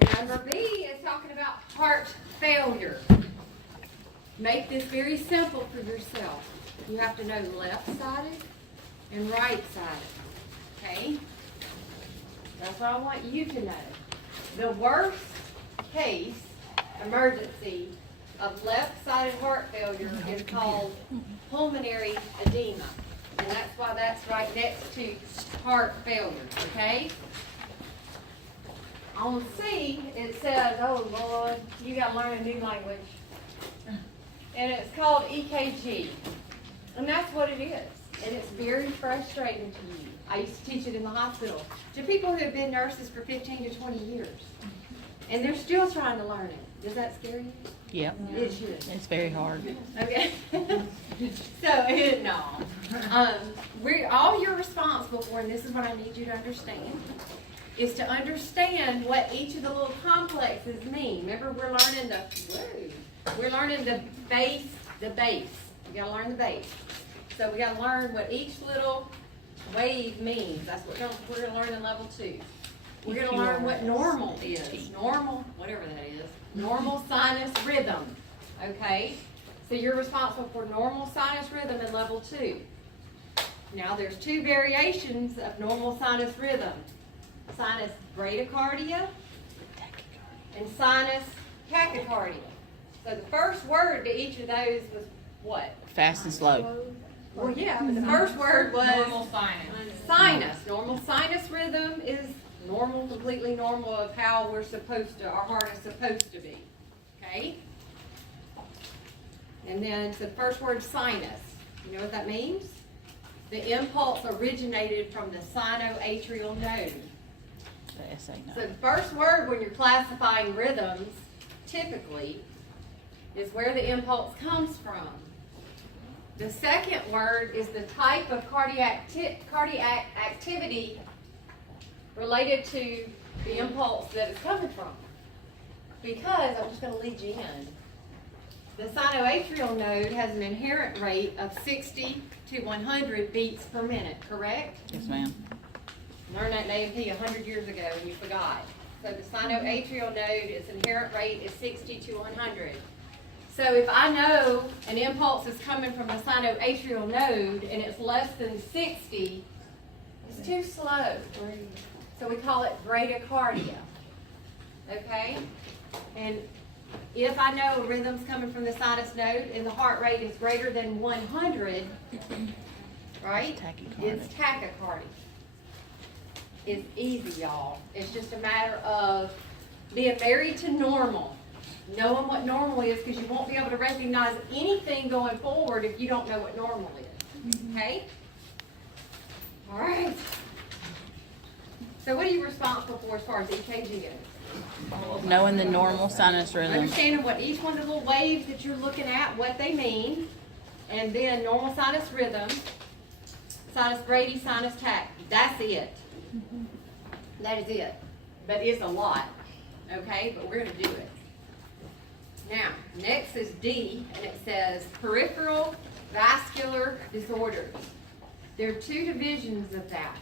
Number B is talking about heart failure. Make this very simple for yourself. You have to know left-sided and right-sided. Okay? That's what I want you to know. The worst case emergency of left-sided heart failure is called pulmonary edema. And that's why that's right next to heart failure. Okay? On C, it says, oh Lord, you got to learn a new language. And it's called EKG. And that's what it is. And it's very frustrating to you. I used to teach it in the hospital to people who have been nurses for 15 to 20 years. And they're still trying to learn it. Does that scare you? Yep. It should. It's very hard. Okay. No. All you're responsible for, and this is what I need you to understand, is to understand what each of the little complexes mean. Remember, we're learning the base. We gotta learn the base. So we gotta learn what each little wave means. That's what we're gonna learn in level 2. We're gonna learn what normal is. Normal, whatever that is. Normal sinus rhythm. Okay? So you're responsible for normal sinus rhythm in level 2. Now there's 2 variations of normal sinus rhythm. Sinus bradycardia and sinus tachycardia. So the first word to each of those was what? Fast and slow. Well, yeah, but the first word was normal sinus. Sinus. Normal sinus rhythm is normal, completely normal of how our heart is supposed to be. Okay? And then the first word, sinus. You know what that means? The impulse originated from the sinoatrial node. The SA So note. the first word when you're classifying rhythms, typically, is where the impulse comes from. The second word is the type of cardiac activity related to the impulse that it's coming from. Because, I'm just going to lead you in, the sinoatrial node has an inherent rate of 60 to 100 beats per minute, correct? Yes, ma'am. Learned that in A&P 100 years ago and you forgot. So the sinoatrial node, its inherent rate is 60 to 100. So if I know an impulse is coming from the sinoatrial node and it's less than 60, it's too slow. So we call it bradycardia. Okay? And if I know a rhythm's coming from the sinus node and the heart rate is greater than 100, right? It's tachycardia. It's easy, y'all. It's just a matter of being married to normal. Knowing what normal is, because you won't be able to recognize anything going forward if you don't know what normal is. Okay? All right. So what are you responsible for as far as EKG goes? Knowing the normal sinus rhythm. Understanding what each one of the little waves that you're looking at, what they mean, and then normal sinus rhythm, sinus brady, sinus tac. That's it. That is it. But it's a lot. Okay? But we're going to do it. Now, next is D, and it says peripheral vascular disorders. There are 2 divisions of that.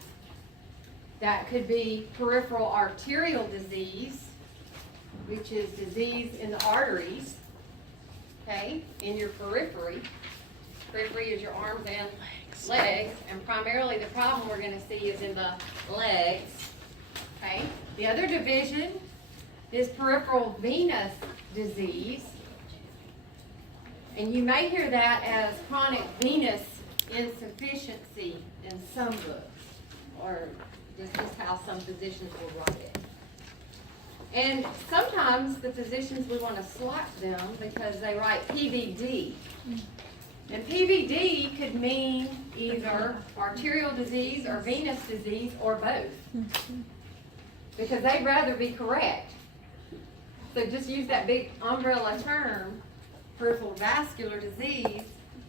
That could be peripheral arterial disease, which is disease in the arteries, okay, in your periphery. Periphery is your arms and legs, and primarily the problem we're going to see is in the legs, okay. The other division is peripheral venous disease, and you may hear that as chronic venous insufficiency in some books, or this is how some physicians will write it. And sometimes the physicians would want to slap them because they write PVD. And PVD could mean either arterial disease or venous disease or both, because they'd rather be correct. So just use that big umbrella term, peripheral vascular disease.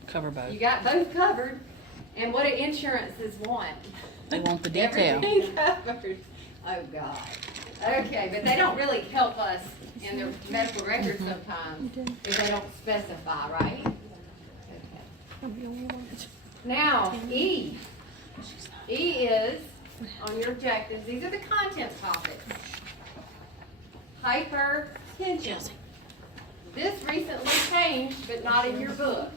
Cover both. You got both covered. And what do insurances want? They want the detail. Everything covered. Oh, God. Okay, but they don't really help us in their medical records sometimes if they don't specify, right? Okay. Now, E. E is on your objectives. These are the content topics. hypertension. Chelsea. This recently changed, but not in your books.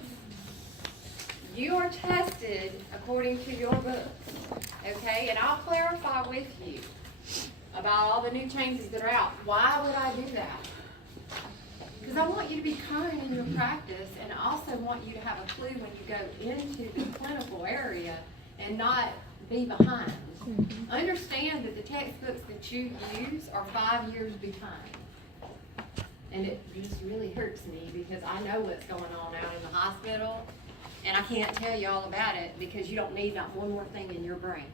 You are tested according to your books, okay? And I'll clarify with you about all the new changes that are out. Why would I do that? Because I want you to be current in your practice, and I also want you to have a clue when you go into the clinical area and not be behind. Understand that the textbooks that you use are 5 years behind. And it just really hurts me because I know what's going on out in the hospital, and I can't tell you all about it because you don't need not one more thing in your brain.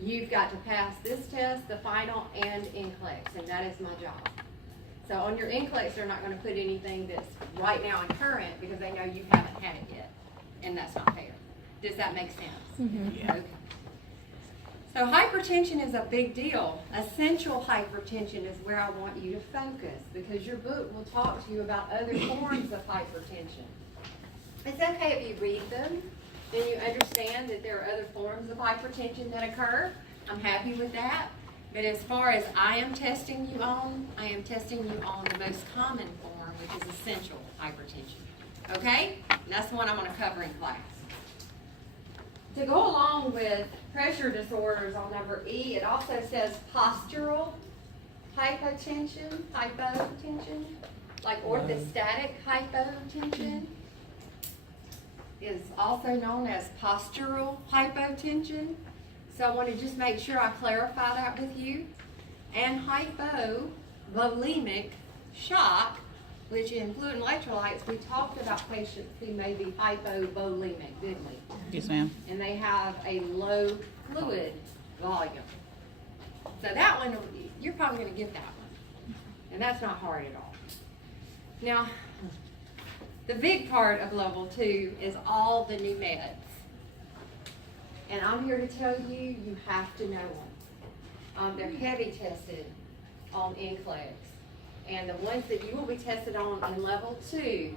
You've got to pass this test, the final, and NCLEX, and that is my job. So on your NCLEX, they're not going to put anything that's right now in current because they know you haven't had it yet, and that's not fair. Does that make sense? Yeah. Okay. So hypertension is a big deal. Essential hypertension is where I want you to focus because your book will talk to you about other forms of hypertension. It's okay if you read them, then you understand that there are other forms of hypertension that occur. I'm happy with that. But as far as I am testing you on the most common form, which is essential hypertension. Okay? And that's the one I'm going to cover in class. To go along with pressure disorders on number E, it also says postural hypotension, like orthostatic hypotension is also known as postural hypotension. So I want to just make sure I clarify that with you. And hypovolemic shock, which in fluid and electrolytes, we talked about patients who may be hypovolemic, didn't we? Yes, ma'am. And they have a low fluid volume. So that one, you're probably going to get that one. And that's not hard at all. Now, the big part of level 2 is all the new meds. And I'm here to tell you, you have to know them. They're heavy tested on NCLEX. And the ones that you will be tested on in level 2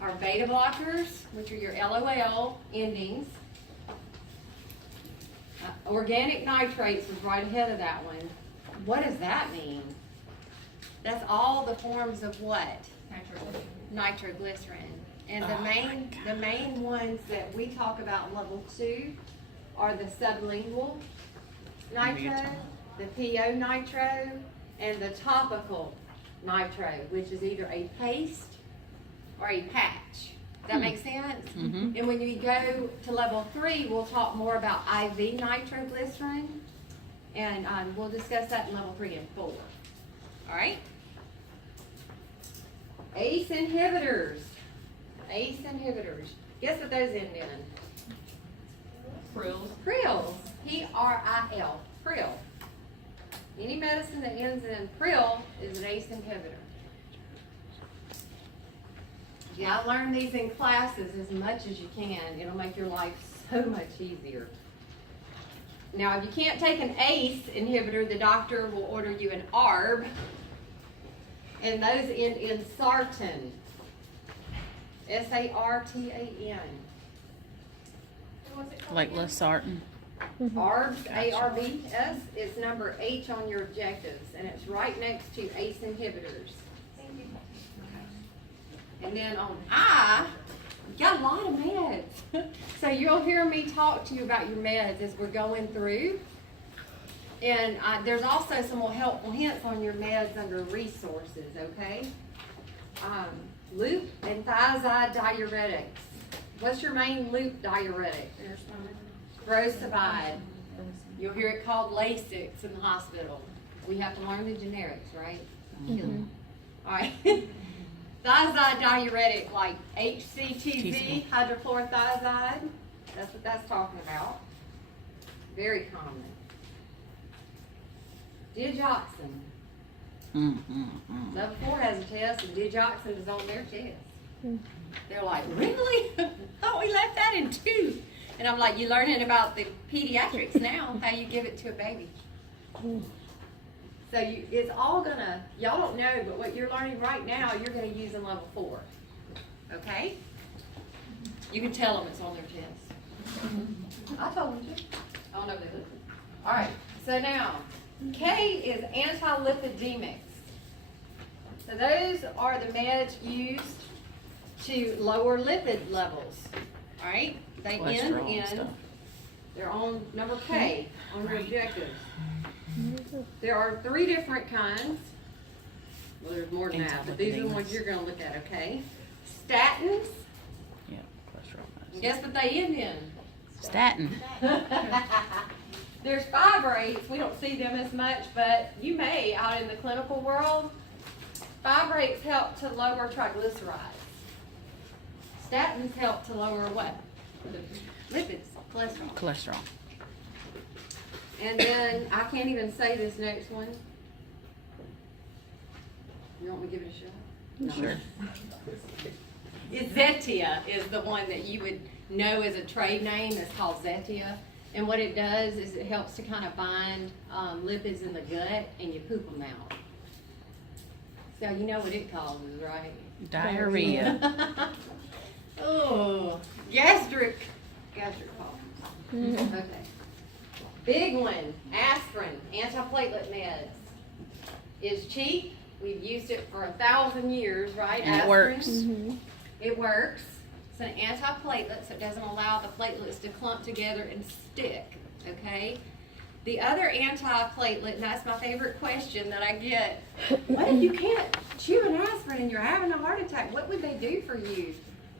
are beta blockers, which are your LOL endings. Organic nitrates was right ahead of that one. What does that mean? That's all the forms of what? Nitroglycerin. And the main ones that we talk about in level 2 are the sublingual nitro, the PO nitro, and the topical nitro, which is either a paste or a patch. Does that make sense? Mm-hmm. And when you go to level 3, we'll talk more about IV nitroglycerin, and we'll discuss that in level 3 and 4. All right? ACE inhibitors. ACE inhibitors. Guess what those end in? Prills. Pril. P-R-I-L. Pril. Any medicine that ends in pril is an ACE inhibitor. Yeah, learn these in classes as much as you can. It'll make your life so much easier. Now, if you can't take an ACE inhibitor, the doctor will order you an ARB, and those end in sartan. S-A-R-T-A-N. Like Losartan. ARBS, A-R-B-S, is number H on your objectives, and it's right next to ACE inhibitors. And then on I, you got a lot of meds. So you'll hear me talk to you about your meds as we're going through. And there's also some more helpful hints on your meds under resources, okay? Loop and thiazide diuretics. What's your main loop diuretic? Furosemide. You'll hear it called Lasix in the hospital. We have to learn the generics, right? Mm-hmm. All right. Thiazide diuretic like HCTZ, hydrochlorothiazide. That's what that's talking about. Very common. Digoxin. Level 4 has a test, and digoxin is on their test. They're like, really? Thought we left that in 2. And I'm like, you're learning about the pediatrics now, how you give it to a baby. So it's all gonna, y'all don't know, but what you're learning right now, you're gonna use in level 4. Okay? You can tell them it's on their test. I told them to. I don't know if they listen. All right, so now, K is anti-lipidemics. So those are the meds used to lower lipid levels, all right? They end Cholesterol and in, stuff. they're on number K, on your objectives. There are 3 different kinds. Well, there's more than that, but these are the ones you're gonna look at, okay? Statins, Yeah, cholesterol. guess what they end in? Statin. There's fibrates, we don't see them as much, but you may out in the clinical world. Fibrates help to lower triglycerides. Statins help to lower what? Lipids, cholesterol. Cholesterol. And then, I can't even say this next one. You want me to give it a shot? Sure. Zetia is the one that you would know as a trade name. It's called Zetia. And what it does is it helps to kind of bind lipids in the gut and you poop them out. So you know what it causes, right? Diarrhea. Oh, gastric problems. Okay. Big one, aspirin, antiplatelet meds. Is cheap. We've used it for 1,000 years, right? And it works. It works. It's an antiplatelet, so it doesn't allow the platelets to clump together and stick, okay? The other antiplatelet, and that's my favorite question that I get, what if you can't chew an aspirin and you're having a heart attack? What would they do for you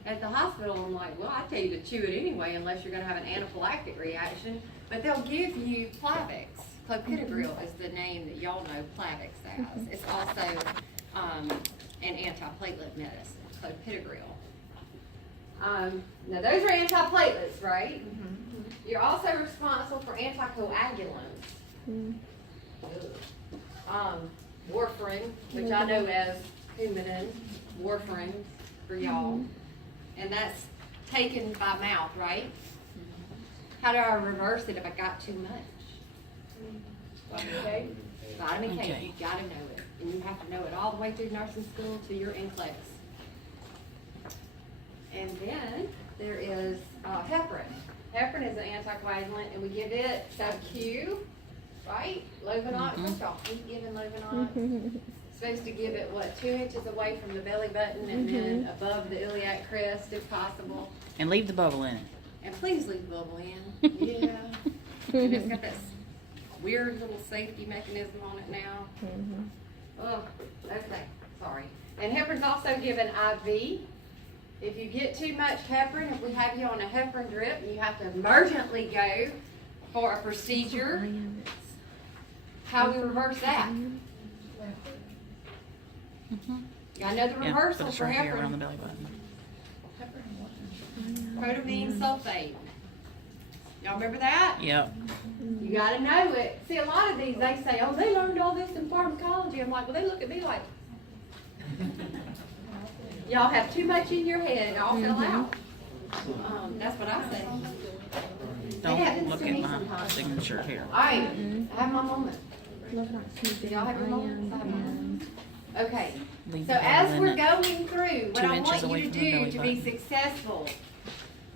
at the hospital? I'm like, well, I tell you to chew it anyway unless you're gonna have an anaphylactic reaction, but they'll give you Plavix. Clopidogrel is the name that y'all know Plavix as. It's also an antiplatelet medicine, clopidogrel. Now those are antiplatelets, right? You're also responsible for anticoagulants. Warfarin, which I know as Coumadin, warfarin for y'all. And that's taken by mouth, right? How do I reverse it if I got too much? Vitamin K? Vitamin K, Okay. you gotta know it. And you have to know it all the way through nursing school to your NCLEX. And then there is heparin. Heparin is an anticoagulant, and we give it sub-Q, right? Lovenox. What y'all keep giving Lovenox? Supposed to give it, what, 2 inches away from the belly button and then above the iliac crest if possible. And leave the bubble in it. And please leave the bubble in. Yeah. And it's got that weird little safety mechanism on it now. Oh, okay, sorry. And heparin's also given IV. If you get too much heparin, if we have you on a heparin drip and you have to emergently go for a procedure, how we reverse that? Got another Yeah, reversal but it's for right here around the heparin. belly button. Protamine sulfate. Y'all remember that? Yep. You gotta know it. See, a lot of these, they say, oh, they learned all this in pharmacology. I'm like, well, they look at me like, y'all have too much in your head. Y'all fill out. That's what I say. Don't happens look to at me my sometimes. signature here. All right, I have my moment. Do y'all have your moments? I have my moments. Okay, Leave so the as bubble we're in it. going through, what 2 I inches want away you to from the do belly to be button. successful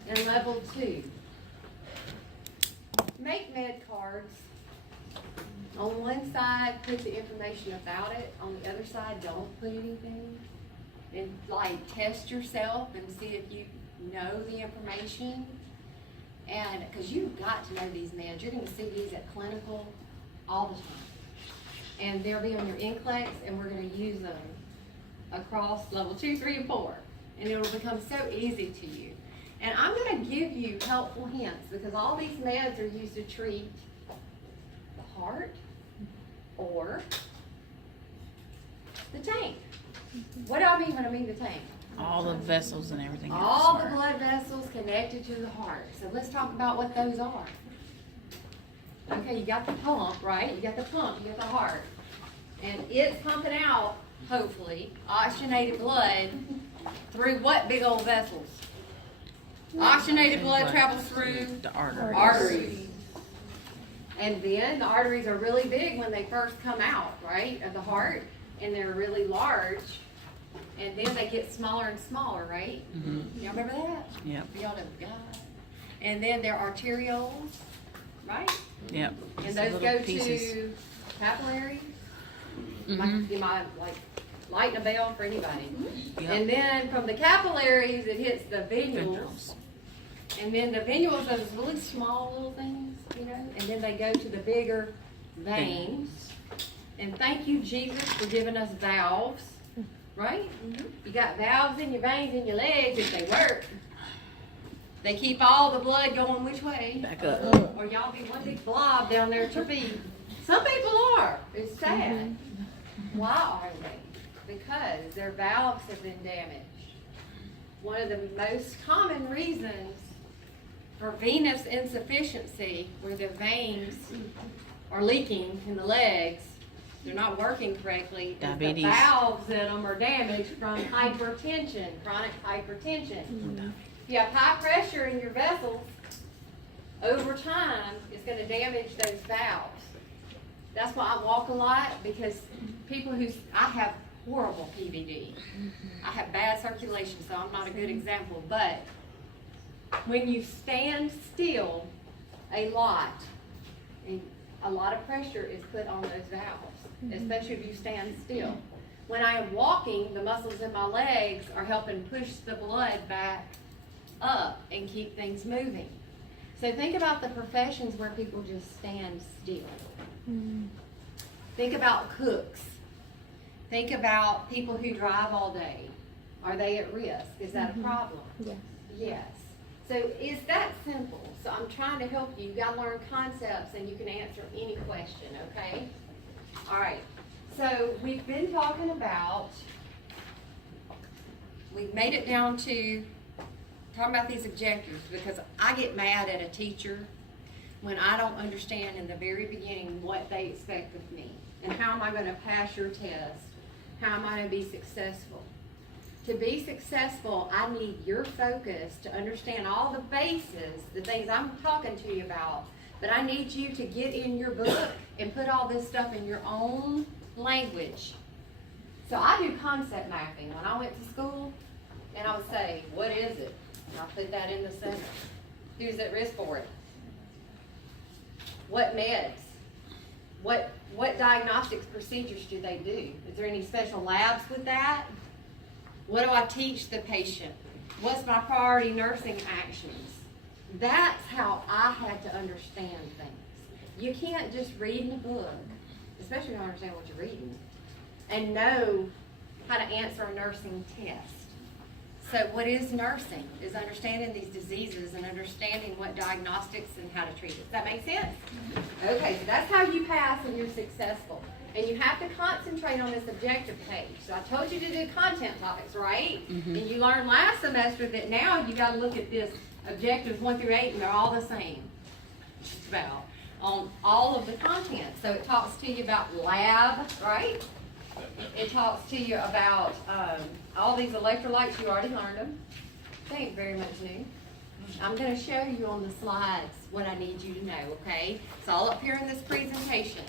in level 2, make med cards. On one side, put the information about it. On the other side, don't put anything. And like test yourself and see if you know the information. And because you've got to know these meds, you're going to see these at clinical all the time. And they'll be on your NCLEX, and we're going to use them across level 2, 3, and 4. And it'll become so easy to you. And I'm going to give you helpful hints because all these meds are used to treat the heart or the tank. What do I mean when I mean the tank? All the vessels and everything else. All the are- blood vessels connected to the heart. So let's talk about what those are. Okay, you got the pump, right? You got the pump, you got the heart. And it's pumping out, hopefully, oxygenated blood through what big old vessels? Oxygenated blood travels through the arteries. arteries. And then the arteries are really big when they first come out, right, of the heart. And they're really large. And then they get smaller and smaller, right? Y'all remember that? Yep. Y'all know God. And then there are arterioles, right? Yep. And Just those little go pieces. to capillaries. Mhm. You might like lighting a bell for anybody. Yep. And then from the capillaries, it hits the venules. And then the venules are those really small little things, you know, and then they go to the bigger veins. And thank you, Jesus, for giving us valves, right? You got valves in your veins in your legs. If they work, they keep all the blood going which way? Back up. Or y'all be one big blob down there at your feet. Some people are. It's sad. Why are they? Because their valves have been damaged. One of the most common reasons for venous insufficiency, where the veins are leaking in the legs, they're not working correctly, Diabetes. the valves in them are damaged from hypertension, chronic hypertension. If you have high pressure in your vessels, over time, it's going to damage those valves. That's why I walk a lot, because people I have horrible PVD. I have bad circulation, so I'm not a good example, but when you stand still a lot of pressure is put on those valves, especially if you stand still. When I am walking, the muscles in my legs are helping push the blood back up and keep things moving. So think about the professions where people just stand still. Think about cooks. Think about people who drive all day. Are they at risk? Is that a problem? Yes. Yes. So it's that simple. So I'm trying to help you. You got to learn concepts and you can answer any question, okay? All right. So we've been talking about, we've made it down to talking about these objectives, because I get mad at a teacher when I don't understand in the very beginning what they expect of me. And how am I going to pass your test? How am I going to be successful? To be successful, I need your focus to understand all the bases, the things I'm talking to you about. But I need you to get in your book and put all this stuff in your own language. So I do concept mapping. When I went to school, and I would say, what is it? And I'll put that in the center. Who's at risk for it? What meds? What diagnostics procedures do they do? Is there any special labs with that? What do I teach the patient? What's my priority nursing actions? That's how I had to understand things. You can't just read in a book, especially if you don't understand what you're reading, and know how to answer a nursing test. So what is nursing? Is understanding these diseases and understanding what diagnostics and how to treat it. Does that make sense? Okay, so that's how you pass and you're successful. And you have to concentrate on this objective page. So I told you to do content topics, right? And you learned last semester that now you got to look at this objectives 1 through 8, and they're all the same. Just about on all of the content. So it talks to you about lab, right? It talks to you about all these electrolytes. You already learned them. They ain't very much new. I'm going to show you on the slides what I need you to know, okay? It's all up here in this presentation.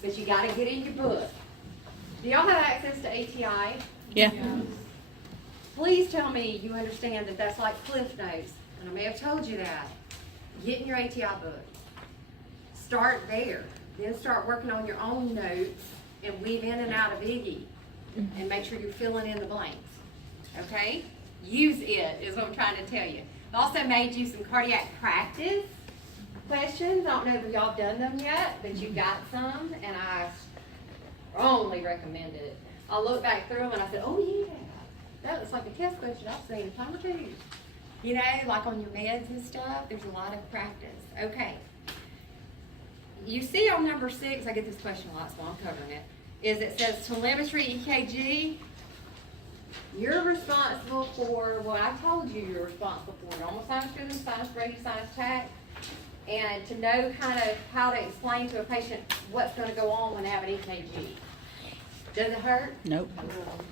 But you got to get in your book. Do y'all have access to ATI? Yeah. Please tell me you understand that that's like Cliff Notes. And I may have told you that. Get in your ATI book. Start there. Then start working on your own notes and weave in and out of Iggy. And make sure you're filling in the blanks. Okay? Use it is what I'm trying to tell you. I also made you some cardiac practice questions. I don't know if y'all have done them yet, but you got some, and I strongly recommend it. I looked back through them and I said, oh yeah, that looks like a test question I've seen a time or two. You know, like on your meds and stuff, there's a lot of practice. Okay. You see on number 6, I get this question a lot, so I'm covering it, is it says telemetry EKG. You're responsible for what I told you you're responsible for. Normal sinus rhythm, sinus breathing, sinus tach, and to know kind of how to explain to a patient what's going to go on when they have an EKG. Does it hurt? Nope.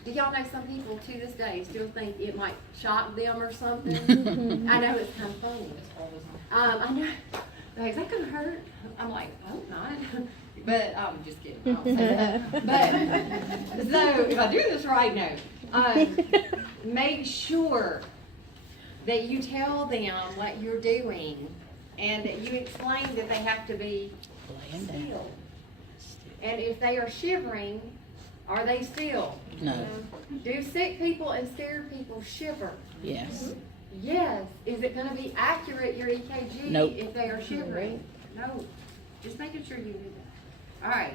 Do y'all know some people to this day still think it might shock them or something? I know it's kind of funny. I know. Like, is that going to hurt? I'm like, I hope not. But I'm just kidding. I don't say that. But so if I do this right now, make sure that you tell them what you're doing and that you explain that they have to be still. And if they are shivering, Are they still? No. Do sick people and scared people shiver? Yes. Yes. Is it gonna be accurate, your EKG, Nope. if they are shivering? No. Just making sure you do that. All right.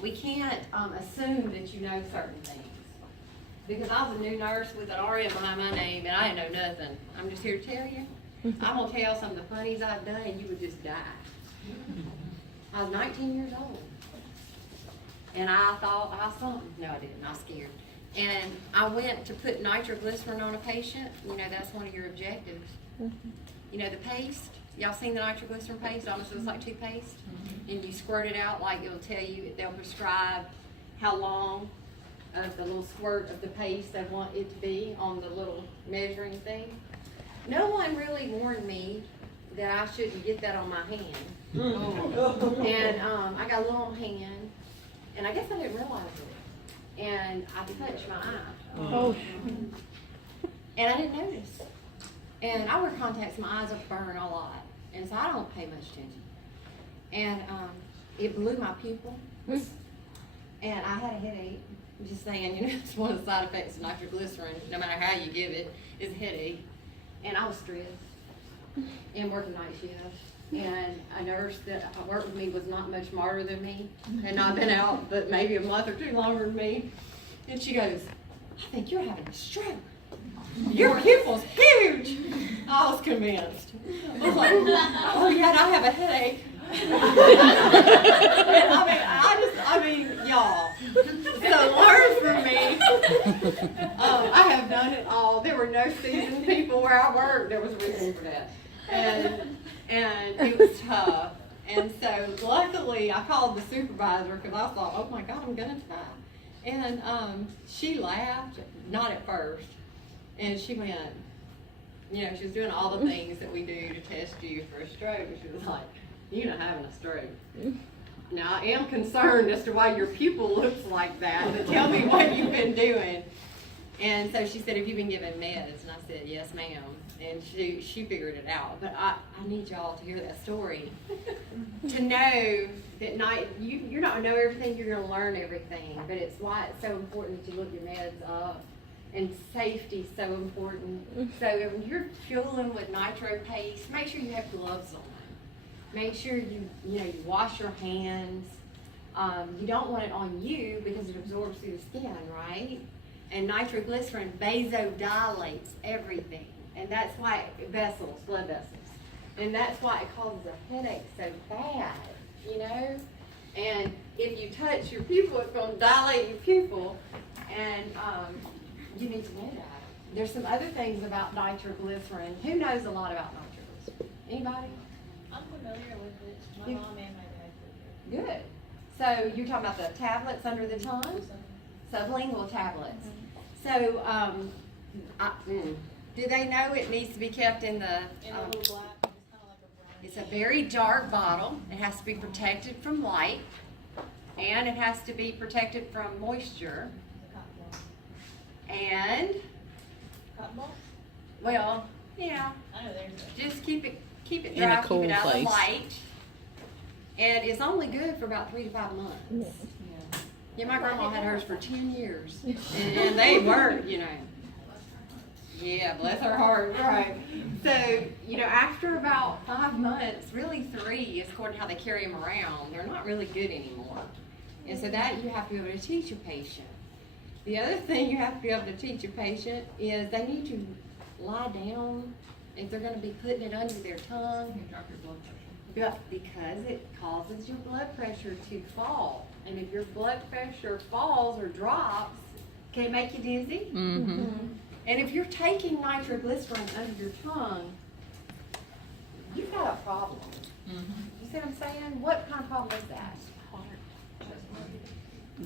We can't assume that you know certain things. Because I was a new nurse with an RN behind my name and I didn't know nothing. I'm just here to tell you. I'm gonna tell some of the funnies I've done and you would just die. I was 19 years old. And I thought I saw something. No, I didn't. I was scared. And I went to put nitroglycerin on a patient. You know, that's one of your objectives. You know, the paste. Y'all seen the nitroglycerin paste? It almost looks like toothpaste. And you squirt it out like it'll tell you, they'll prescribe how long of the little squirt of the paste they want it to be on the little measuring thing. No one really warned me that I shouldn't get that on my hand. And I got a little hand, and I guess I didn't realize it. And I touched my eye. Oh. And I didn't notice. And I wear contacts, my eyes will burn a lot. And so I don't pay much attention. And it blew my pupil. And I had a headache. I'm just saying, you know, it's one of the side effects of nitroglycerin, no matter how you give it, is a headache. And I was stressed and working night shift. And a nurse that worked with me was not much smarter than me, and not been out but maybe a month or two longer than me. And she goes, I think you're having a stroke. Your pupil's huge. I was convinced. I was like, oh yeah, I have a headache. I mean, y'all. So learn from me. I have done it all. There were no seasoned people where I worked. There was a reason for that. And it was tough. And so luckily I called the supervisor because I thought, oh my God, I'm gonna die. And she laughed, not at first. And she went, you know, she was doing all the things that we do to test you for a stroke. And she was like, you're not having a stroke. Now I am concerned as to why your pupil looks like that, but tell me what you've been doing. And so she said, have you been given meds? And I said, yes, ma'am. And she figured it out. But I need y'all to hear that story. To know that you're not going to know everything, you're going to learn everything. But it's why it's so important that you look your meds up. And safety is so important. So when you're fueling with nitro paste, make sure you have gloves on. Make sure you wash your hands. You don't want it on you because it absorbs through the skin, right? And nitroglycerin vasodilates everything. And that's why blood vessels. And that's why it causes a headache so bad, you know? And if you touch your pupil, it's going to dilate your pupil. And you need to know that. There's some other things about nitroglycerin. Who knows a lot about nitroglycerin? Anybody? I'm familiar with it. My mom and my dad. Good. So you're talking about the tablets under the tongue? Sublingual tablets. So, do they know it needs to be kept in the... In a little black, it's kind of like a brown. It's a very dark bottle. It has to be protected from light. And it has to be protected from moisture. And, Cotton ball? well, yeah, I know there's a. just keep it In a dry, cool keep it out of the place. light. And it's only good for about 3 to 5 months. Yeah, my grandma had hers for 10 years. And they weren't, you know. Yeah, bless her heart, right. So, you know, after about 5 months, really 3, is according to how they carry them around, they're not really good anymore. And so that you have to be able to teach a patient. The other thing you have to be able to teach a patient is they need to lie down if they're going to be putting it under their tongue. Because it causes your blood pressure to fall. And if your blood pressure falls or drops, can it make you dizzy? Mm-hmm. And if you're taking nitroglycerin under your tongue, you've got a problem. You see what I'm saying? What kind of problem is that?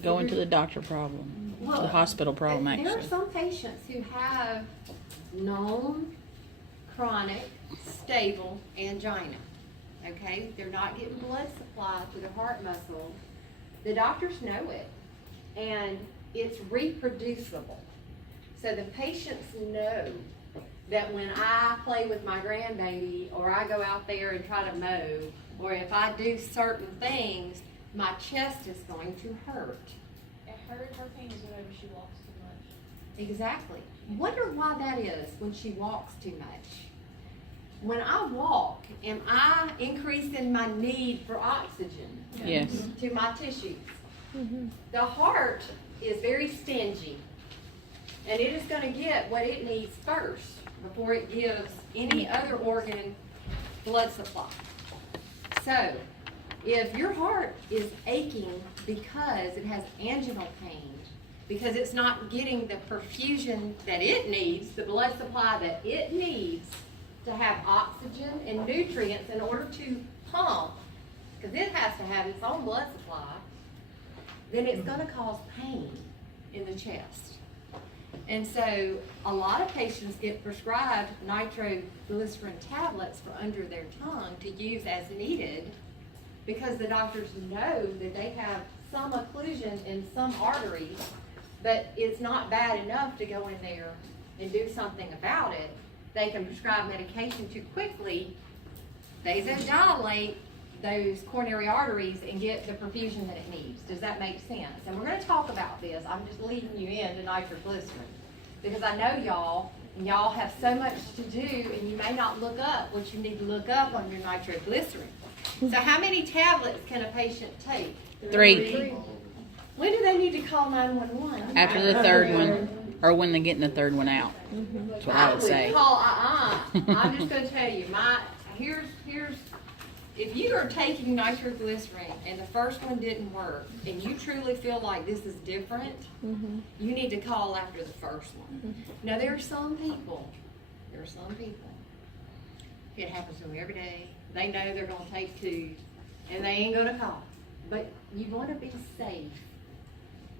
Going to the doctor problem. Well, The hospital problem, There are actually. some patients who have known chronic, stable angina. Okay? They're not getting blood supply to the heart muscle. The doctors know it. And it's reproducible. So the patients know that when I play with my grandbaby, or I go out there and try to mow, or if I do certain things, my chest is going to hurt. Her pain is whenever she walks too much. Exactly. Wonder why that is when she walks too much. When I walk, am I increasing my need for oxygen Yes. to my tissues? The heart is very stingy, and it is going to get what it needs first before it gives any other organ blood supply. So, if your heart is aching because it has anginal pain, because it's not getting the perfusion that it needs, the blood supply that it needs to have oxygen and nutrients in order to pump, because it has to have its own blood supply, then it's going to cause pain in the chest. And so a lot of patients get prescribed nitroglycerin tablets for under their tongue to use as needed, because the doctors know that they have some occlusion in some arteries, but it's not bad enough to go in there and do something about it. They can prescribe medication to quickly vasodilate those coronary arteries and get the perfusion that it needs. Does that make sense? And we're going to talk about this. I'm just leading you into nitroglycerin because I know y'all have so much to do, and you may not look up what you need to look up on your nitroglycerin. So how many tablets can a patient take? 3. When do they need to call 911? After the third one, or when they're getting the third one out. That's what I would say. Call, I'm just going to tell you, here's, if you are taking nitroglycerin and the first one didn't work, and you truly feel like this is different, you need to call after the first one. Now, there are some people, it happens to them every day. They know they're going to take 2, and they ain't going to call. But you want to be safe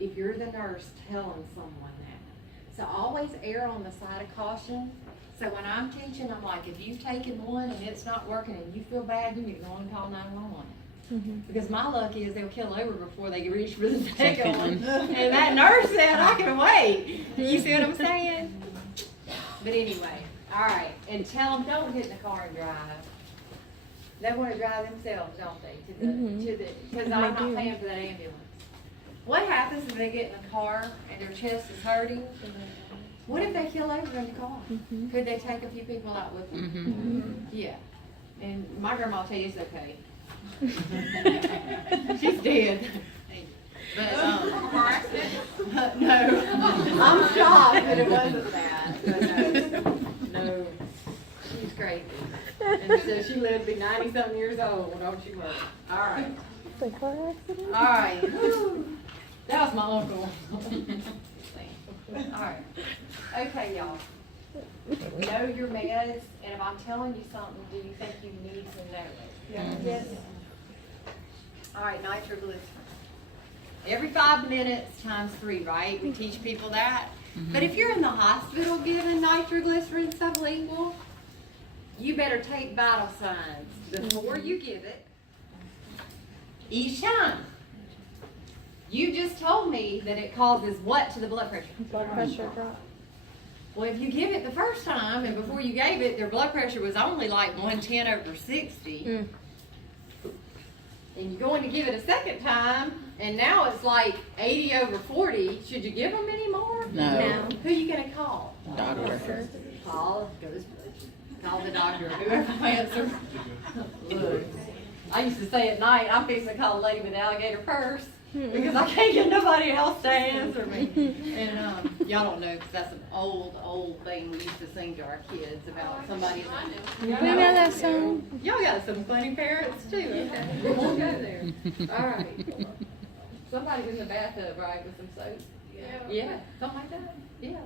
if you're the nurse telling someone that. So always err on the side of caution. So when I'm teaching, I'm like, if you've taken one and it's not working and you feel bad, you need to go and call 911. Because my luck is they'll kill over before they reach for the second one. And that nurse said, I can wait. You see what I'm saying? But anyway, all right. And tell them, don't get in the car and drive. They want to drive themselves, don't they? Because I'm not paying for that ambulance. What happens if they get in the car and their chest is hurting? What if they kill over in the car? Could they take a few people out with them? Yeah. And my grandma will tell you it's okay. She's dead. But, no. I'm shocked that it wasn't that. But no. She's crazy. And so she lived to be 90-something years old, don't she work? All right. All right. That was my uncle. All right. Okay, y'all. Know your meds, and if I'm telling you something, do you think you need to know it? Yes. All right, nitroglycerin. Every 5 minutes times 3, right? We teach people that. But if you're in the hospital giving nitroglycerin sublingual, you better take vital signs before you give it each time. You just told me that it causes what to the blood pressure? Blood pressure drop. Well, if you give it the first time and before you gave it, their blood pressure was only like 110/60. And you're going to give it a second time, and now it's like 80/40. Should you give them any more? No. Who are you going to call? Doctor. Call the doctor. Whoever answers. Look, I used to say at night, I'm fixing to call a lady with an alligator purse. Because I can't get nobody else to answer me. And y'all don't know, because that's an old thing we used to sing to our kids about somebody. You know that song? Y'all got some funny parents too. Okay, we won't go there. All right. Somebody was in the bathtub, right, with some soap? Yeah, something like that. Yeah.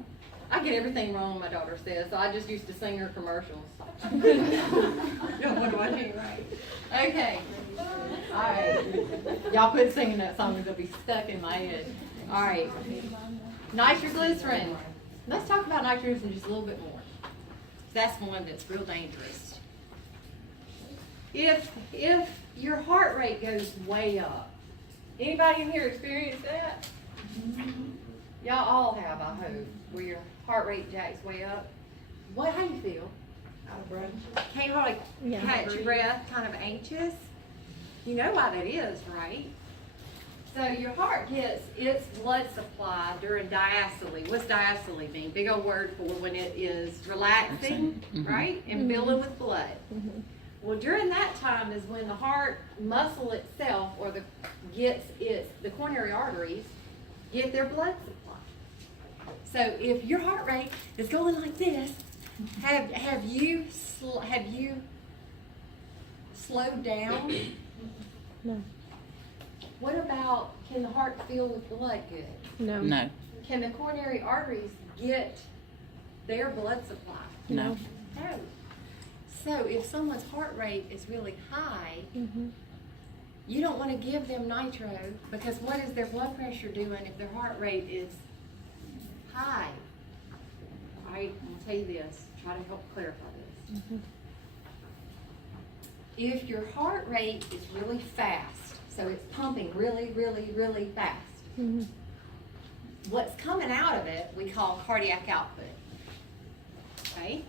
I get everything wrong, my daughter says, so I just used to sing her commercials. What do I do, right? Okay. All right. Y'all quit singing that song, it'll be stuck in my head. All right. Nitroglycerin. Let's talk about nitroglycerin just a little bit more. That's one that's real dangerous. If your heart rate goes way up, anybody in here experience that? Y'all all have, I hope, where your heart rate jacks way up. How you feel? Out of breath. Can't hardly catch your breath, kind of anxious. You know why that is, right? So your heart gets its blood supply during diastole. What's diastole mean? Big old word for when it is relaxing, right? And filling with blood. Well, during that time is when the heart muscle itself, or the coronary arteries, get their blood supply. So if your heart rate is going like this, have you slowed down? No. What about, can the heart fill with blood good? No. No. Can the coronary arteries get their blood supply? No. No. So if someone's heart rate is really high, you don't want to give them nitro, because what is their blood pressure doing if their heart rate is high? All right, I'll tell you this, try to help clarify this. If your heart rate is really fast, so it's pumping really, really, really fast, what's coming out of it we call cardiac output. Okay?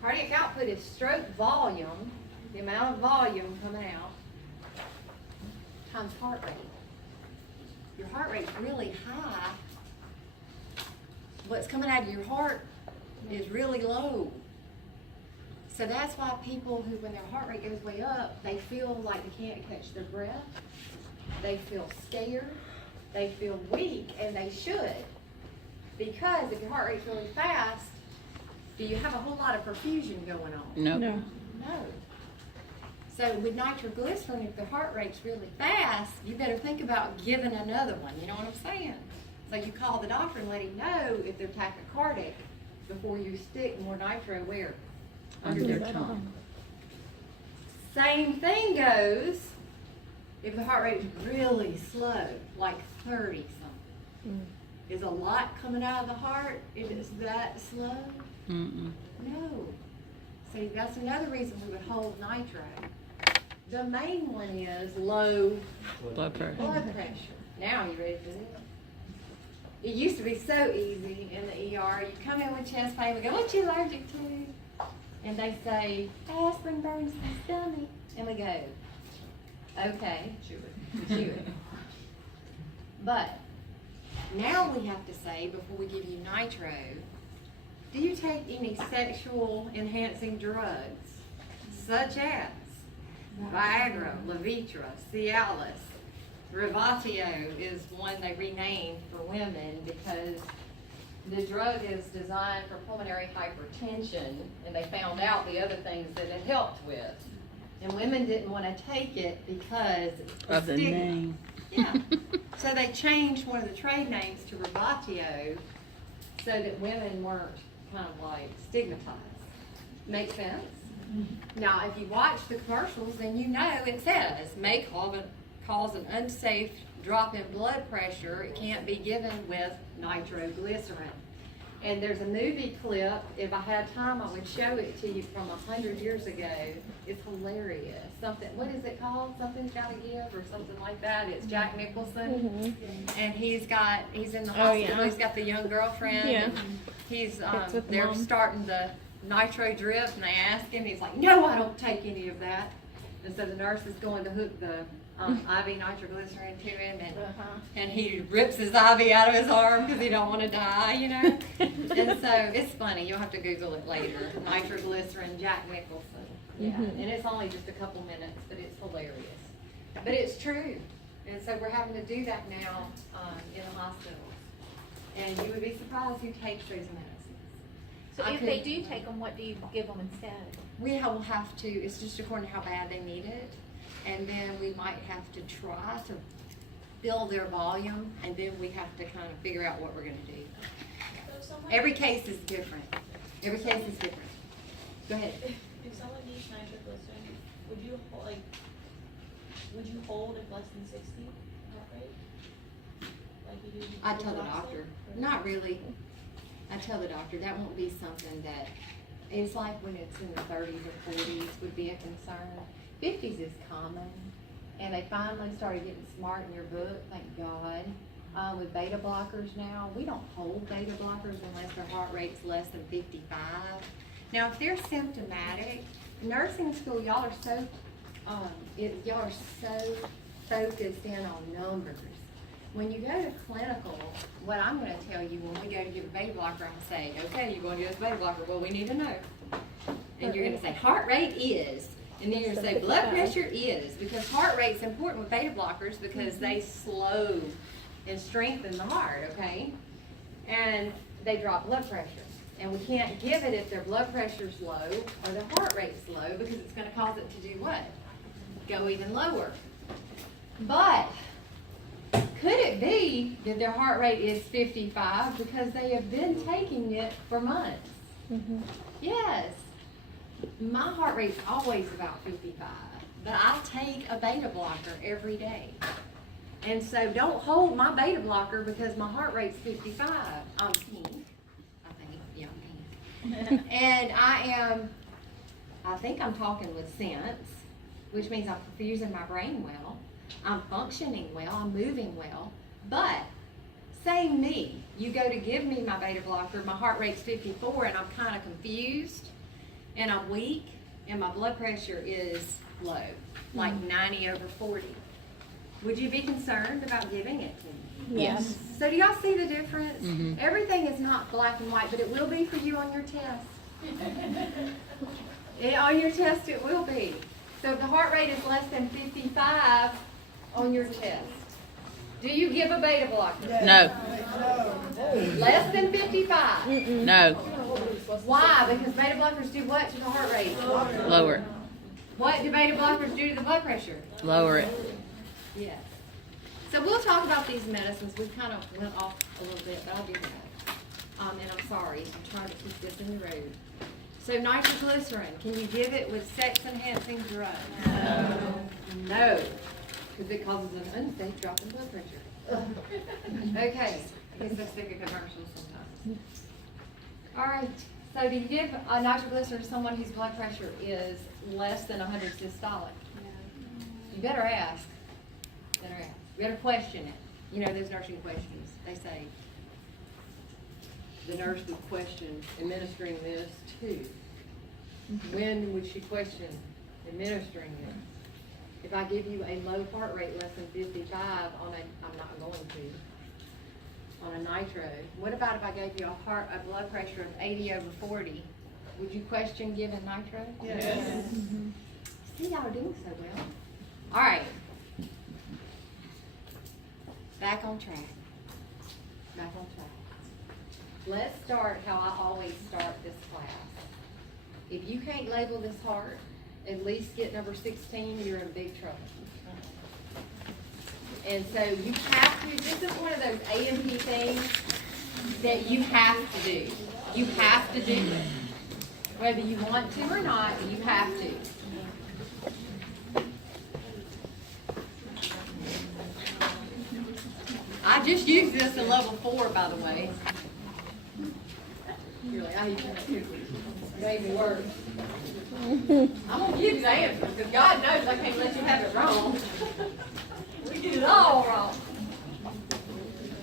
Cardiac output is stroke volume, the amount of volume coming out, times heart rate. Your heart rate's really high. What's coming out of your heart is really low. So that's why people who, when their heart rate goes way up, they feel like they can't catch their breath. They feel scared. They feel weak, and they should. Because if your heart rate's really fast, do you have a whole lot of perfusion going on? No. No. No. So with nitroglycerin, if the heart rate's really fast, you better think about giving another one. You know what I'm saying? So you call the doctor and let him know if they're tachycardic before you stick more nitro where? Under their tongue. Same thing goes if the heart rate is really slow, like 30 something. Is a lot coming out of the heart if it's that slow? No. See, that's another reason we would hold nitro. The main one is low Blood pressure. blood pressure. Now you ready for this? It used to be so easy in the ER. You come in with chest pain, we go, what you allergic to? And they say, aspirin burns my stomach. And we go, okay, chew it. But now we have to say, before we give you nitro, do you take any sexual enhancing drugs, such as Viagra, Levitra, Cialis? Revatio is one they renamed for women because the drug is designed for pulmonary hypertension, and they found out the other things that it helped with. And women didn't want to take it because Of the stigma. name. Yeah. So they changed one of the trade names to Revatio so that women weren't kind of like stigmatized. Make sense? Now, if you watch the commercials, then you know it says may cause an unsafe drop in blood pressure. It can't be given with nitroglycerin. And there's a movie clip, if I had time, I would show it to you from 100 years ago. It's hilarious. Something, what is it called? Something's Gotta Give or something like that. It's Jack Nicholson. And he's in the hospital. yeah. He's got the young girlfriend. Yeah. And he's, It's with they're Mom. starting the nitro drip, and they ask him, he's like, no, I don't take any of that. And so the nurse is going to hook the IV nitroglycerin to him, and he rips his IV out of his arm because he don't want to die, you know. And so it's funny. You'll have to Google it later. Nitroglycerin, Jack Nicholson. Yeah, and it's only just a couple minutes, but it's hilarious. But it's true, and so we're having to do that now in the hospitals. And you would be surprised who takes those medicines. So I if could- they do take them, what do you give them instead? We will have to, it's just according to how bad they need it. And then we might have to try to fill their volume, and then we have to kind of figure out what we're gonna do. Every case is different. Every case is different. Go ahead. If someone needs nitroglycerin, would you hold at less than 60 heart rate? Like you do? I tell the with doctor, oxygen? not really. I tell the doctor, that won't be something that, it's like when it's in the 30s or 40s would be a concern. 50s is common, and they finally started getting smart in your book, thank God. With beta blockers now, we don't hold beta blockers unless their heart rate's less than 55. Now, if they're symptomatic, nursing school, y'all are so focused in on numbers. When you go to clinical, what I'm gonna tell you when we go to give a beta blocker, I'm gonna say, okay, you're gonna give us a beta blocker, well, we need to know. And you're gonna say, heart rate is, and then you're gonna say, blood pressure is, because heart rate's important with beta blockers because they slow and strengthen the heart, okay? And they drop blood pressure. And we can't give it if their blood pressure's low or their heart rate's low because it's gonna cause it to do what? Go even lower. But could it be that their heart rate is 55 because they have been taking it for months? Mm-hmm. Yes. My heart rate's always about 55, but I take a beta blocker every day. And so don't hold my beta blocker because my heart rate's 55. I'm pink. I think, yeah, I'm pink. And I think I'm talking with sense, which means I'm perfusing my brain well. I'm functioning well, I'm moving well, but say me, you go to give me my beta blocker, my heart rate's 54 and I'm kind of confused and I'm weak and my blood pressure is low, like 90/40. Would you be concerned about giving it to me? Yes. So do y'all see the difference? Mhm. Everything is not black and white, but it will be for you on your test. On your test it will be. So if the heart rate is less than 55 on your test, do you give a beta blocker? No. Less than 55? No. Why? Because beta blockers do what to the heart rate? Lower it. What do beta blockers do to the blood pressure? Lower it. Yes. So we'll talk about these medicines. We kind of went off a little bit, but I'll do that. And I'm sorry. I'm trying to keep this in the road. So nitroglycerin, can you give it with sex-enhancing drugs? No. Because it causes an unsafe drop in blood pressure. Okay. I guess that's like a commercial sometimes. All right. So do you give nitroglycerin to someone whose blood pressure is less than 100 systolic? You better ask. Better ask. You better question it. You know those nursing questions. They say, the nurse would question administering this too. When would she question administering it? If I give you a low heart rate less than 55 on a, I'm not going to, on a nitro. What about if I gave you a blood pressure of 80/40? Would you question giving nitro? Yes. See, y'all are doing so well. All right. Back on track. Back on track. Let's start how I always start this class. If you can't label this heart, at least get number 16, you're in big trouble. And so you have to, this is one of those A&P things that you have to do. You have to do it. Whether you want to or not, you have to. I just used this in level 4, by the way. You're like, I used that too. Maybe worse. I'm gonna give you the answer because God knows I can't let you have it wrong. We did it all wrong.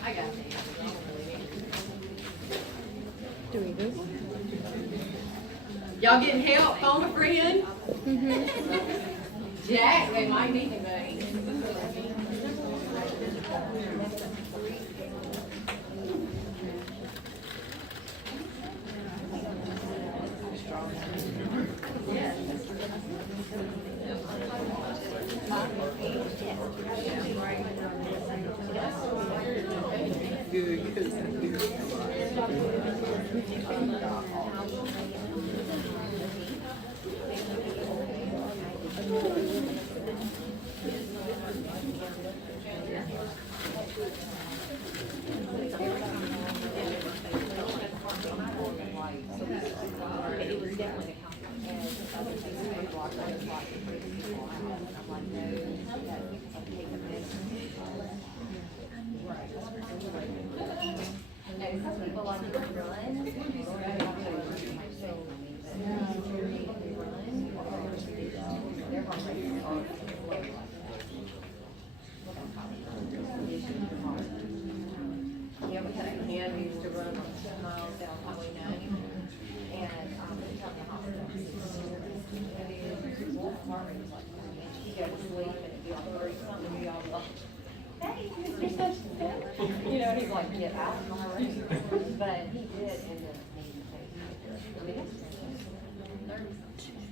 I got the answer. I don't really need it. Do we do? Y'all getting help? Phone a friend? Jack, they might need you, buddy. Yeah, we had a hand who used to run 2 miles down Highway 90, and he told me a hospital. And his heart rate was like, he go to sleep and it'd be all 30 something, it'd be all Hey, you're such a you know, he's like, get out of my room. But he did end up needing to take pictures. I mean, that's 30 something.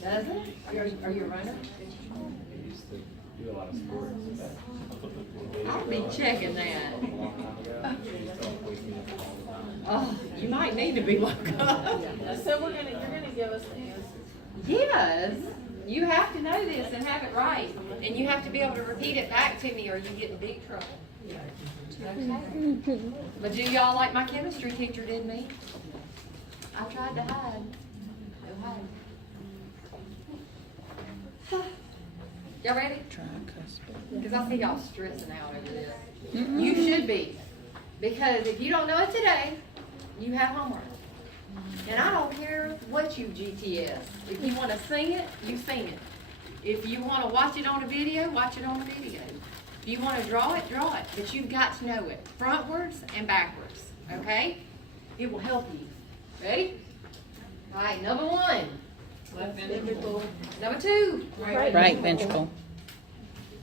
Does it? Are you a runner? I used to do a lot of sports. I'll be checking that. Oh, you might need to be woke up. So you're gonna give us the answers. Yes, you have to know this and have it right. And you have to be able to repeat it back to me or you get in big trouble. Okay. But do y'all like my chemistry teacher, didn't he? I tried to hide. No hiding. Y'all ready? Tricuspid. Because I see y'all stressing out over this. You should be. Because if you don't know it today, you have homework. And I don't care what you GTS. If you want to sing it, you sing it. If you want to watch it on a video, watch it on a video. If you want to draw it, draw it. But you've got to know it, frontwards and backwards. Okay? It will help you. Ready? All right, number 1. Left ventricle. Number 2. Right ventricle.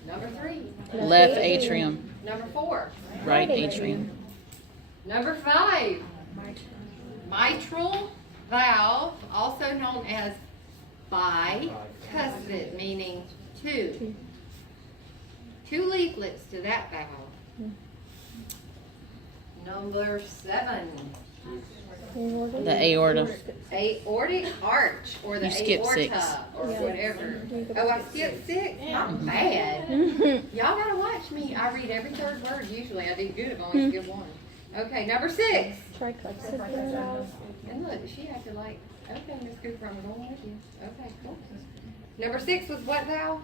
Number 3. Left atrium. Number 4. Right atrium. Number 5. Mitral valve, also known as bicuspid, meaning 2. 2 leaflets to that valve. Number 7. The aorta. Aortic arch, or the You skipped aorta, 6. or whatever. Oh, I skipped 6? Not bad. Y'all gotta watch me. I read every 3rd word usually. I do good if I only skip 1. Okay, number 6. Tricuspid valve. And look, she acted like, okay, Miss Cooper, I'm going with you. Okay, cool. Number 6 was what valve?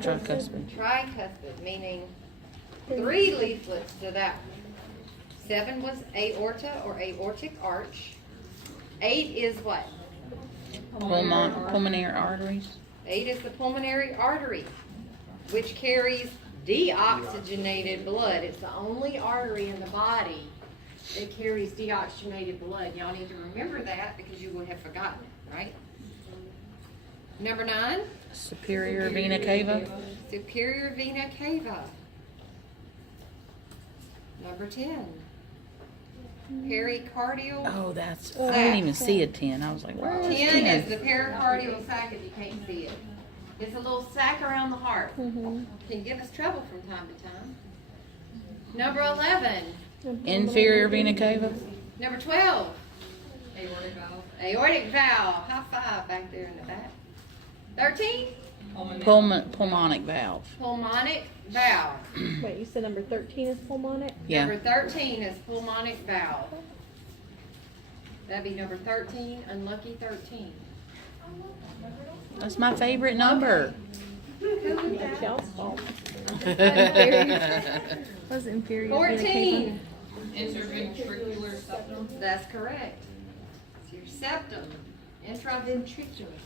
Tricuspid. Tricuspid, meaning 3 leaflets to that. 7 was aorta or aortic arch. 8 is what? Pulmonary arteries. 8 is the pulmonary artery, which carries deoxygenated blood. It's the only artery in the body that carries deoxygenated blood. Y'all need to remember that because you would have forgotten it, right? Number 9. Superior vena cava. Superior vena cava. Number 10. Pericardial. Oh, that's. I didn't even see a 10. I was like, where is 10 is 10? the pericardial sac if you can't see it. It's a little sac around the heart. Can give us trouble from time to time. Number 11. Inferior vena cava. Number 12. Aortic valve. Aortic valve. High five back there in the back. 13. Pulmonic valve. Pulmonic valve. Wait, you said number 13 is pulmonic? Yeah. Number 13 is pulmonic valve. That'd be number 13, unlucky 13. That's my favorite number. That's y'all's fault. Was inferior vena 14. Interventricular septum. That's correct. It's your septum. Intraventricular.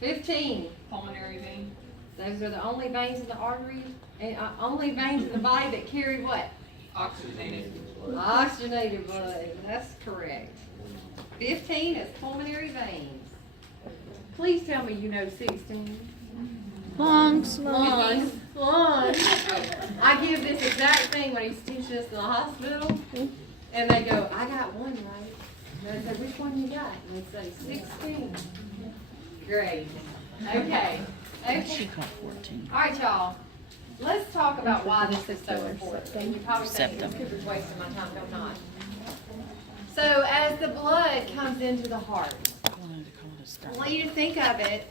15. Pulmonary vein. Those are the only veins in the artery, and only veins in the body that carry what? Oxygenated. Oxygenated blood. That's correct. 15 is pulmonary veins. Please tell me you know 16. Lungs. Lungs. Lungs. I give this exact thing when he's teaching us in the hospital, and they go, I got one right. And I say, which one you got? And they say, 16. Great. Okay. She Okay. caught 14. All right, y'all. Let's talk about why this is so important. And you probably think Septum. Cooper's wasting my time. No, I'm not. So as the blood comes into the heart, I wanted to call it a star. I want you to think of it,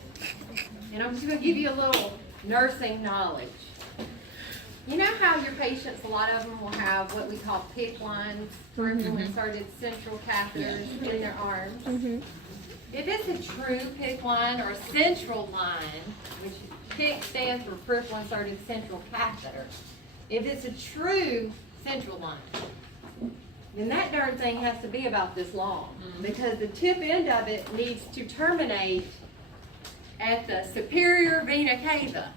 and I'm just going to give you a little nursing knowledge. You know how your patients, a lot of them will have what we call PICC lines, peripheral inserted central catheters in their arms. If it's a true PICC line or a central line, which PICC stands for peripheral inserted central catheter, if it's a true central line, then that darn thing has to be about this long, because the tip end of it needs to terminate at the superior vena cava.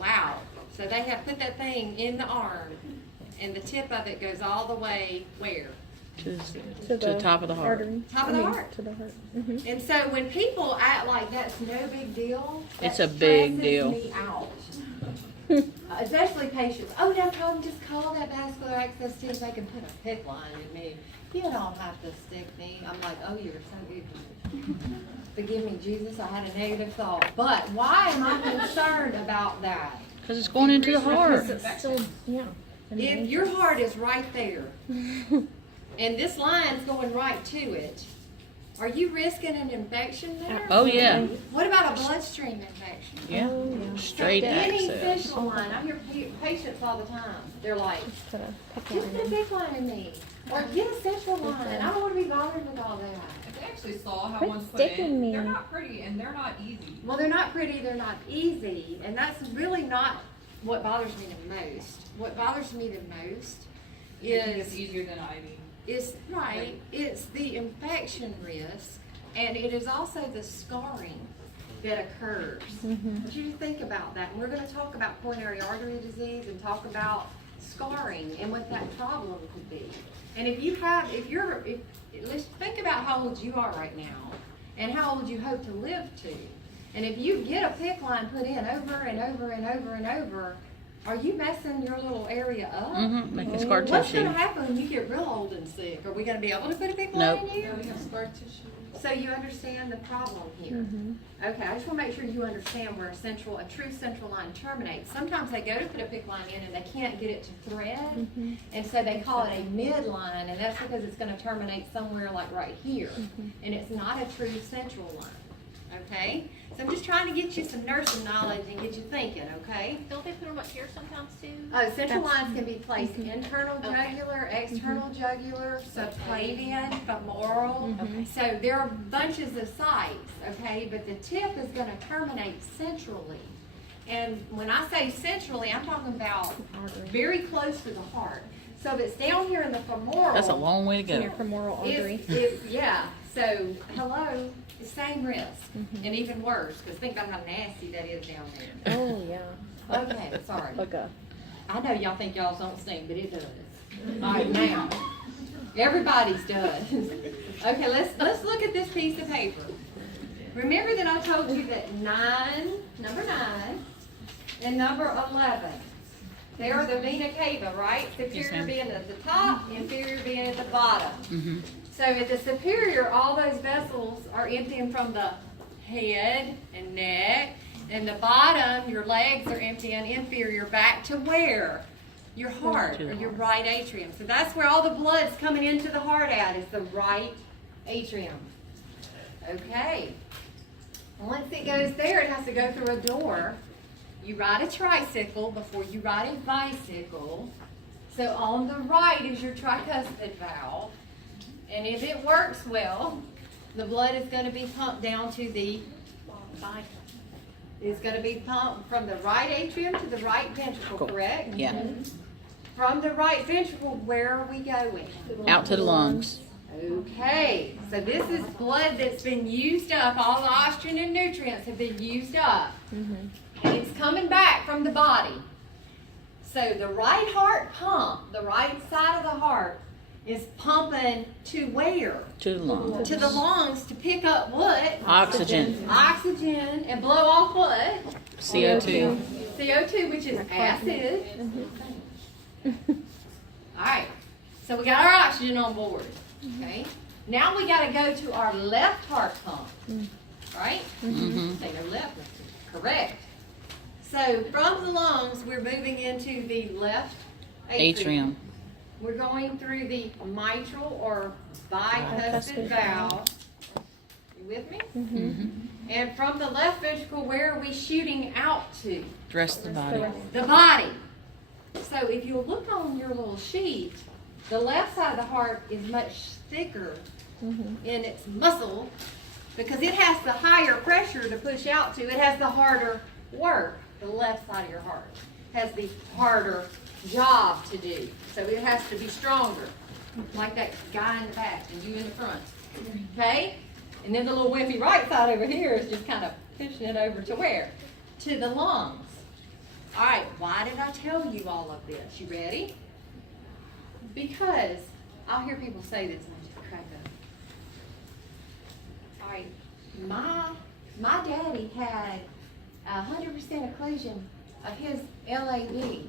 Wow. So they have put that thing in the arm, and the tip of it goes all the way where? To the top of the heart. Artery. Top of the heart. To the heart. Mm-hmm. And so when people act like that's no big deal, It's that a big stresses deal. me out. Especially patients. Oh, no problem, just call that vascular access team. They can put a PICC line in me. You don't have to stick me. I'm like, oh, you're so ignorant. Forgive me, Jesus, I had a negative thought. But why am I concerned about that? Because it's going into the heart. It's still, yeah. If your heart is right there, and this line's going right to it, are you risking an infection there? Oh, yeah. What about a bloodstream infection? Yeah. Oh, yeah. Straight Any access. central line, I hear patients all the time. They're like, Put a PICC just put a line in. big line in me, or get a central line. I don't want to be bothered with all that. I actually saw how Quit one's put sticking in. me. They're not pretty and they're not easy. Well, they're not pretty, they're not easy, and that's really not what bothers me the most. What bothers me the most I think it's is easier than IV. it's the infection risk, and it is also the scarring that occurs. Mm-hmm. I want you to think about that. And we're going to talk about coronary artery disease and talk about scarring and what that problem could be. And let's think about how old you are right now and how old you hope to live to. And if you get a PICC line put in over and over and over and over, are you messing your little area up? Mm-hmm. Making scar What's tissue. going to happen when you get real old and sick? Are we going to be able to put a PICC Nope. line in you? We have scar tissue. So you understand the problem here. Mm-hmm. Okay, I just want to make sure you understand where a true central line terminates. Sometimes they go to put a PICC line in and they can't get it to thread, Mm-hmm. and so they call it a midline, and that's because it's going to terminate somewhere like right here, and it's not a true central line. Okay, so I'm just trying to get you some nursing knowledge and get you thinking. Okay. Don't they put them up here sometimes too? Central That's- lines can be placed internal jugular, external jugular, subclavian, femoral. Okay. So there are bunches of sites, okay, but the tip is going to terminate centrally. And when I say centrally, I'm talking about Artery. very close to the heart. So if it's down here in the femoral, That's a long way to Your go. femoral artery. yeah. So hello, the same risk, and even worse, because think about how nasty that is down there. Oh, yeah. Okay, sorry. Like a, I know y'all think y'all don't stink, but it does. All right, now, everybody's does. Okay, let's look at this piece of paper. Remember that I told you that number 9, and number 11, they are the vena cava, right? Superior ma'am. being at the top, inferior being at the bottom. Mm-hmm. So at the superior, all those vessels are emptying from the head and neck. And the bottom, your legs are emptying inferior back to where? Your heart, To the or your heart. right atrium. So that's where all the blood's coming into the heart at, is the right atrium. Okay. Once it goes there, it has to go through a door. You ride a tricycle before you ride a bicycle. So on the right is your tricuspid valve. And if it works well, the blood is going to be pumped down to the vitals. It's going to be pumped from the right atrium to the right ventricle, Cool. correct? Yeah. From the right ventricle, where are we going? Out to the lungs. Okay, so this is blood that's been used up. All the oxygen and nutrients have been used up. mm-hmm. And it's coming back from the body. So the right heart pump, the right side of the heart, is pumping to where? To the lungs. To the lungs to pick up what? Oxygen. Oxygen, and blow off what? CO2. CO2, which is acid. Alright, so we got our oxygen on board. Okay, now we got to go to our left heart pump. Right? Mm-hmm. Say no left, correct. So from the lungs, we're moving into the left Atrium. We're going through the mitral or Bicuspid bicuspid valve. You with me? Mm-hmm. And from the left ventricle, where are we shooting out to? The rest of the body. The body. So if you look on your little sheet, the left side of the heart is much thicker in its muscle because it has the higher pressure to push out to. It has the harder work. The left side of your heart has the harder job to do. So it has to be stronger, like that guy in the back and you in the front. Okay? And then the little wimpy right side over here is just kind of pushing it over to where? To the lungs. All right, why did I tell you all of this? You ready? Because I'll hear people say this and I just crack up. All right, my daddy had 100% occlusion of his LAD.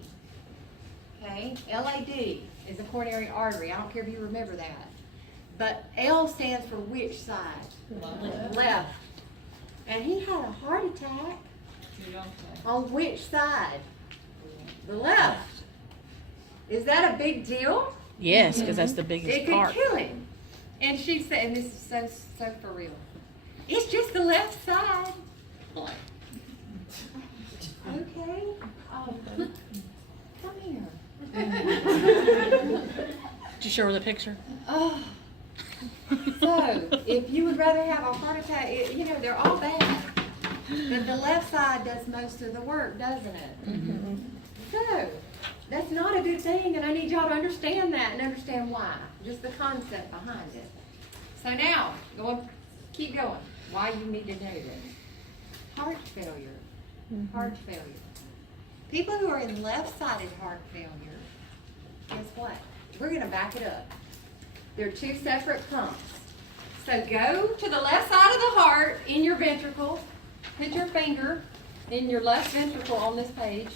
Okay, LAD is a coronary artery. I don't care if you remember that. But L stands for which side? Left. And he had a heart attack on which side? The left. Is that a big deal? Yes, because that's the It biggest could part. kill him. And she said, and this is so for real. It's just the left side. I'm like, okay. Come here. Did you show her the picture? Oh. So, if you would rather have a heart attack, you know, they're all bad. But the left side does most of the work, doesn't it? Mm-hmm. So, that's not a good thing, and I need y'all to understand that and understand why. Just the concept behind it. So now, keep going. Why you need to know this. Heart failure. Heart failure. People who are in left-sided heart failure, guess what? We're going to back it up. They're two separate pumps. So go to the left side of the heart in your ventricle. Put your finger in your left ventricle on this page.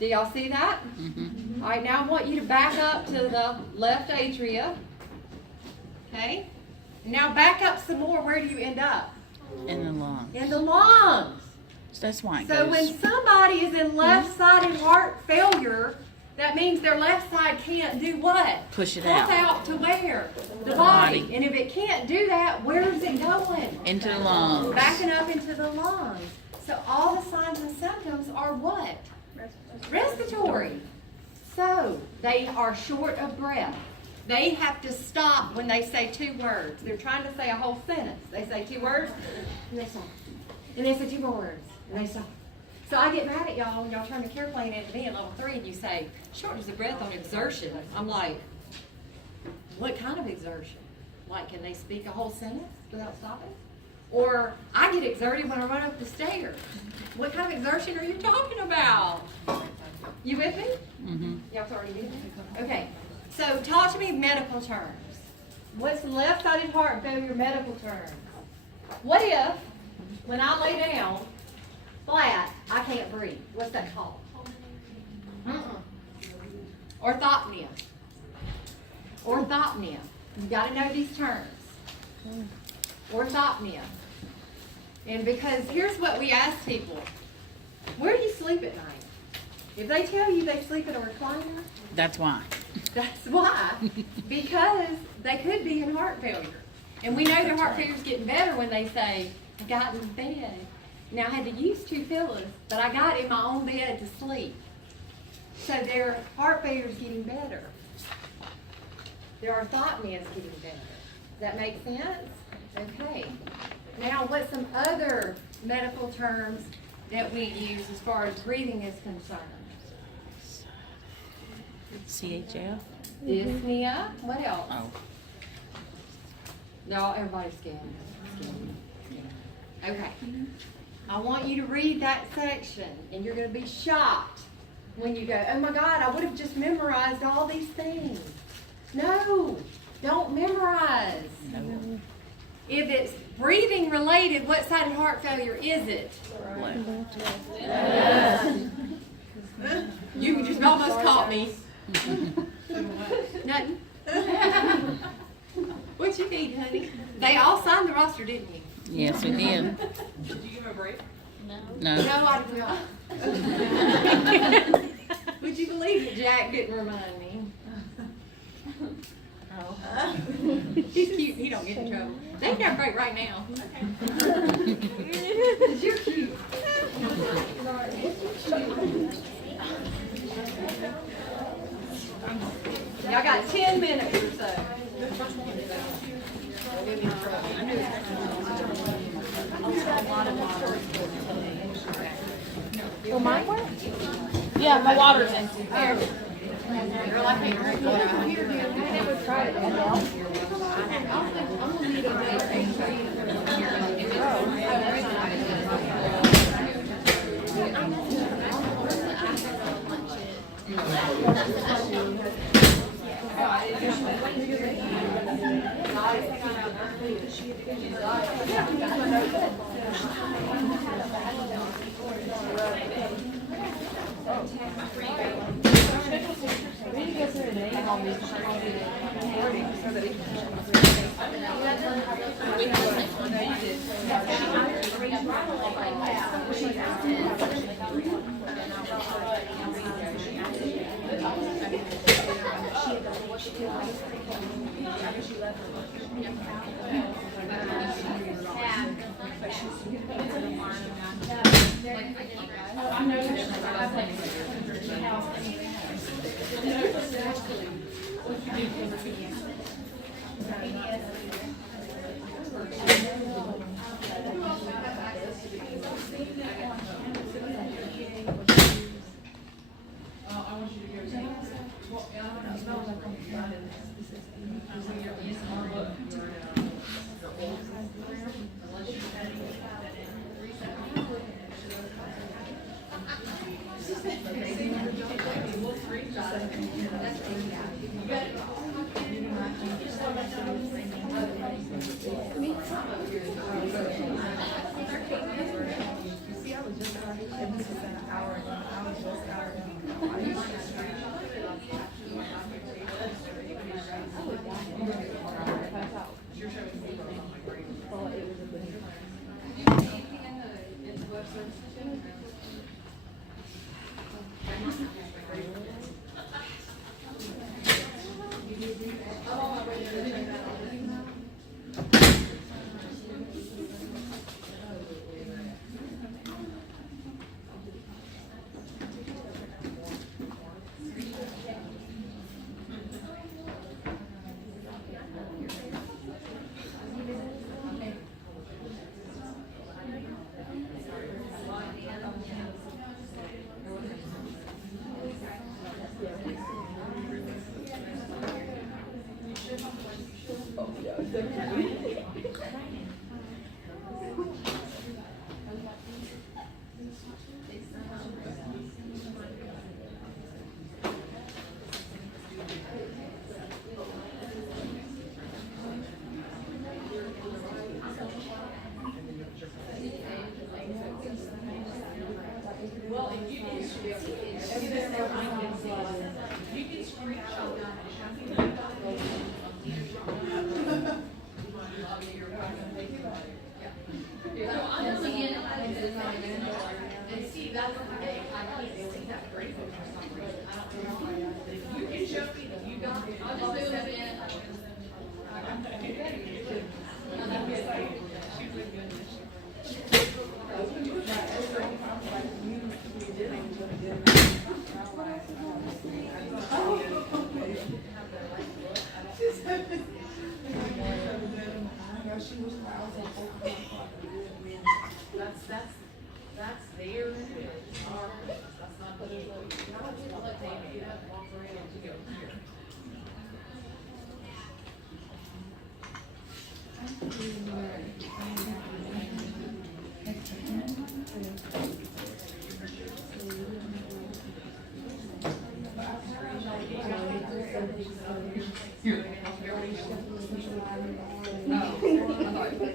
Do y'all see that? Mm-hmm. All right, now I want you to back up to the left atria. Okay? Now back up some more. Where do you end up? In the lungs. In the lungs. So that's why it So goes. when somebody is in left-sided heart failure, that means their left side can't do what? Push it Pulls out. out to where? The Body. body. And if it can't do that, where's it going? Into the lungs. Backing up into the lungs. So all the signs and symptoms are what? Respiratory. So they are short of breath. They have to stop when they say two words. They're trying to say a whole sentence. They say two words, and they stop. And they say two more words, and they stop. So I get mad at y'all when y'all turn the care plan into me in level 3 and you say, shortness of breath on exertion. I'm like, what kind of exertion? Like, can they speak a whole sentence without stopping? Or I get exerted when I run up the stairs. What kind of exertion are you talking about? You with me? Mm-hmm. Y'all already with me? Okay. So talk to me medical terms. What's left-sided heart failure medical terms? What if, when I lay down flat, I can't breathe? What's that called? Orthopnea. Orthopnea. You got to know these terms. Orthopnea. And because here's what we ask people. Where do you sleep at night? If they tell you they sleep in a recliner, That's why. that's why. Because they could be in heart failure. And we know their heart failure is getting better when they say, I got in bed. Now I had to use 2 pillows, but I got in my own bed to sleep. So their heart failure is getting better. Their orthopnea is getting better. Does that make sense? Okay. Now what's some other medical terms that we use as far as breathing is concerned? CHF? Dyspnea. What else? Oh. No, everybody's scared. Okay. I want you to read that section, and you're going to be shocked when you go, oh my God, I would have just memorized all these things. No, don't memorize. No. If it's breathing related, what side of heart failure is it? You just almost caught me. Nothing. What you need, honey? They all signed the roster, didn't you? Yes, we did. Did you give him a break? No. No, I did not. Would you believe that Jack didn't remind me? Oh. He's cute. He don't get in trouble. They can have a break right now. You're cute. Y'all got 10 minutes or so. Will mine work? Yeah, my water's empty.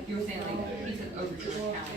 You were saying like, he took over your account.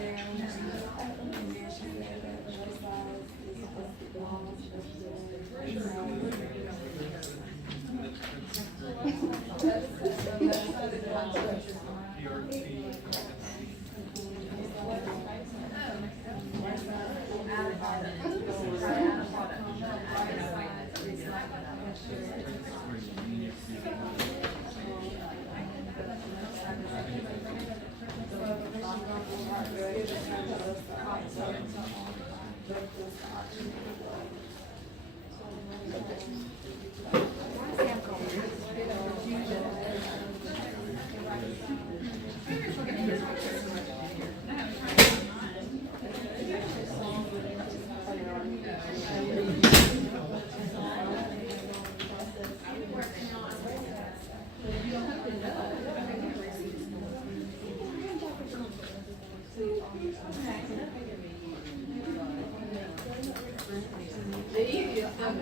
The easiest of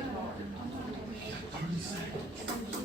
it.